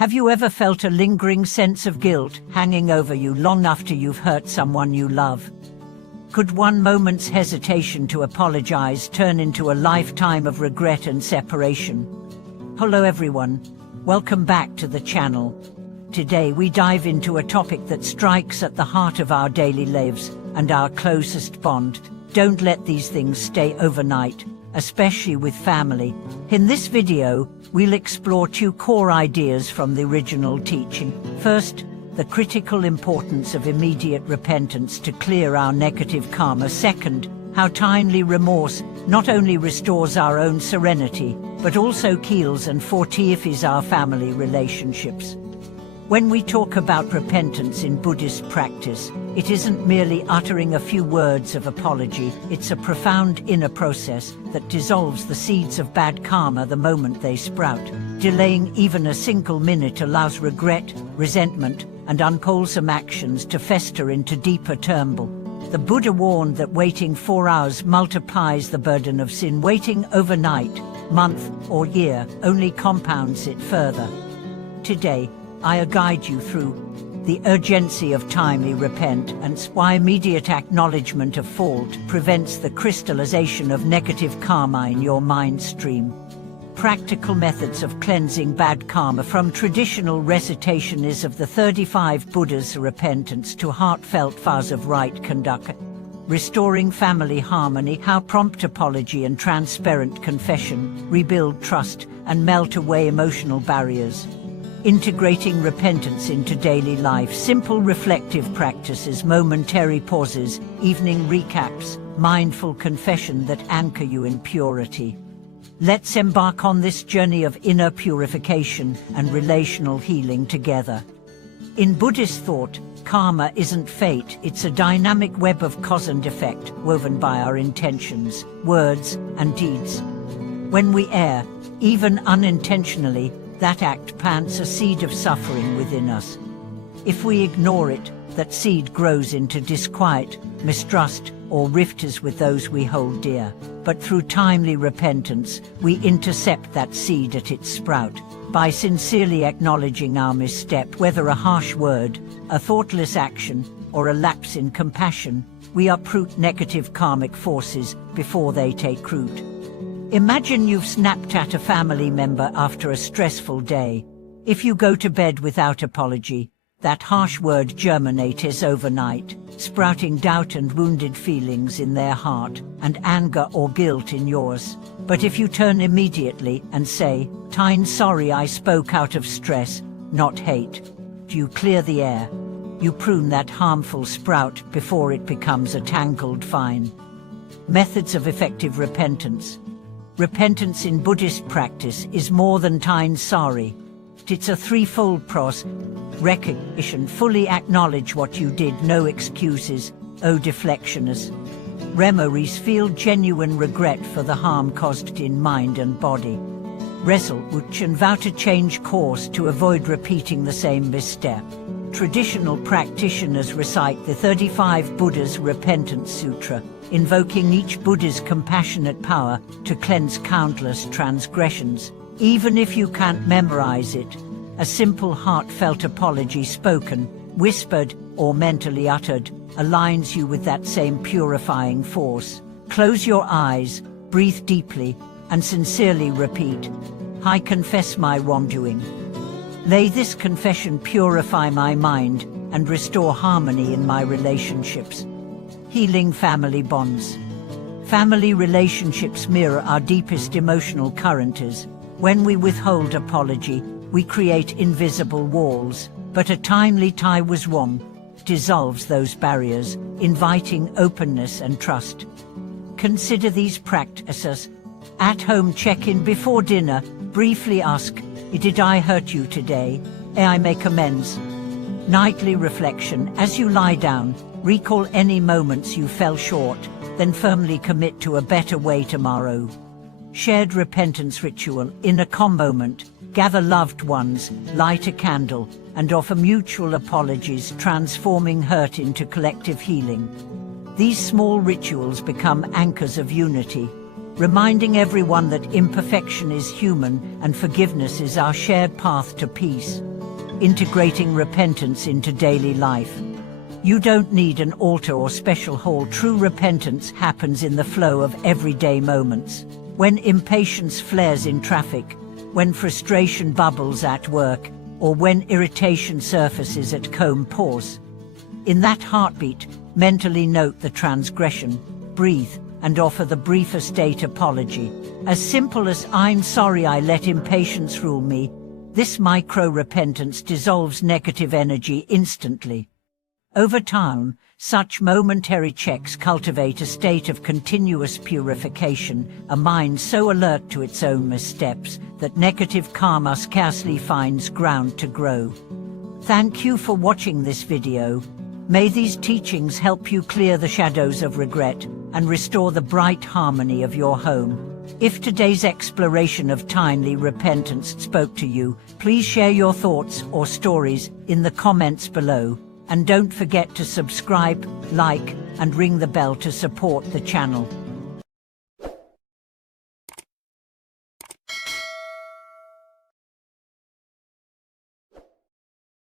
Have you ever felt a lingering sense of guilt hanging over you long after you've hurt someone you love? Could one moment's hesitation to apologize turn into a lifetime of regret and separation? Hello everyone, welcome back to the channel. Today we dive into a topic that strikes at the heart of our daily lives and our closest bond. Don't let these things stay overnight, especially with family. In this video, we'll explore two core ideas from the original teaching. First, the critical importance of immediate repentance to clear our negative karma. Second, how timely remorse not only restores our own serenity, but also heals and fortifies our family relationships. When we talk about repentance in Buddhist practice, it isn't merely uttering a few words of apology, it's a profound inner process that dissolves the seeds of bad karma the moment they sprout. Delaying even a single minute allows regret, resentment, and unwholesome actions to fester into deeper turmoil. The Buddha warned that waiting 4 hours multiplies the burden of sin. Waiting overnight, month, or year only compounds it further. Today, I'll guide you through the urgency of timely repent and why immediate acknowledgement of fault prevents the crystallization of negative karma in your mind stream. Practical methods of cleansing bad karma, from traditional recitations of the 35 Buddhas' repentance to heartfelt vows of right conduct. Restoring family harmony, how prompt apology and transparent confession rebuild trust and melt away emotional barriers. Integrating repentance into daily life, simple reflective practices, momentary pauses, evening recaps, mindful confession that anchor you in purity. Let's embark on this journey of inner purification and relational healing together. In Buddhist thought, karma isn't fate, it's a dynamic web of cause and effect woven by our intentions, words, and deeds. When we err, even unintentionally, that act plants a seed of suffering within us. If we ignore it, that seed grows into disquiet, mistrust, or rifts with those we hold dear. But through timely repentance, we intercept that seed at its sprout. By sincerely acknowledging our misstep, whether a harsh word, a thoughtless action, or a lapse in compassion, we uproot negative karmic forces before they take root. Imagine you've snapped at a family member after a stressful day. If you go to bed without apology, that harsh word germinates overnight, sprouting doubt and wounded feelings in their heart, and anger or guilt in yours. But if you turn immediately and say, "I'm sorry, I spoke out of stress, not hate," you clear the air. You prune that harmful sprout before it becomes a tangled vine. Methods of effective repentance. Repentance in Buddhist practice is more than "I'm sorry." It's a threefold process. Recognition, fully acknowledge what you did, no excuses, no deflections. Remorse, feel genuine regret for the harm caused in mind and body. Resolution, vow to change course to avoid repeating the same misstep. Traditional practitioners recite the 35 Buddhas' Repentance Sutra, invoking each Buddha's compassionate power to cleanse countless transgressions. Even if you can't memorize it, a simple heartfelt apology, spoken, whispered, or mentally uttered, aligns you with that same purifying force. Close your eyes, breathe deeply, and sincerely repeat, "I confess my wrongdoing." May this confession purify my mind and restore harmony in my relationships. Healing family bonds. Family relationships mirror our deepest emotional currents. When we withhold apology, we create invisible walls, but a timely "I was wrong" dissolves those barriers, inviting openness and trust. Consider these practices. At home check-in before dinner, briefly ask, "Did I hurt you today? May I make amends?" Nightly reflection, as you lie down, recall any moments you fell short, then firmly commit to a better way tomorrow. Shared repentance ritual, in a calm moment, gather loved ones, light a candle, and offer mutual apologies, transforming hurt into collective healing. These small rituals become anchors of unity. reminding everyone that imperfection is human and forgiveness is our shared path to peace. Integrating repentance into daily life. You don't need an altar or special hall. True repentance happens in the flow of everyday moments. When impatience flares in traffic, when frustration bubbles at work, or when irritation surfaces at home, pause. In that heartbeat, mentally note the transgression, breathe, and offer the brief estate apology. As simple as "I'm sorry I let impatience rule me." This micro-repentance dissolves negative energy instantly. Over time, such momentary checks cultivate a state of continuous purification, a mind so alert to its own missteps that negative karma scarcely finds ground to grow. Thank you for watching this video. May these teachings help you clear the shadows of regret and restore the bright harmony of your home. If today's exploration of timely repentance spoke to you, please share your thoughts or stories in the comments below. And don't forget to subscribe, like, and ring the bell to support the channel.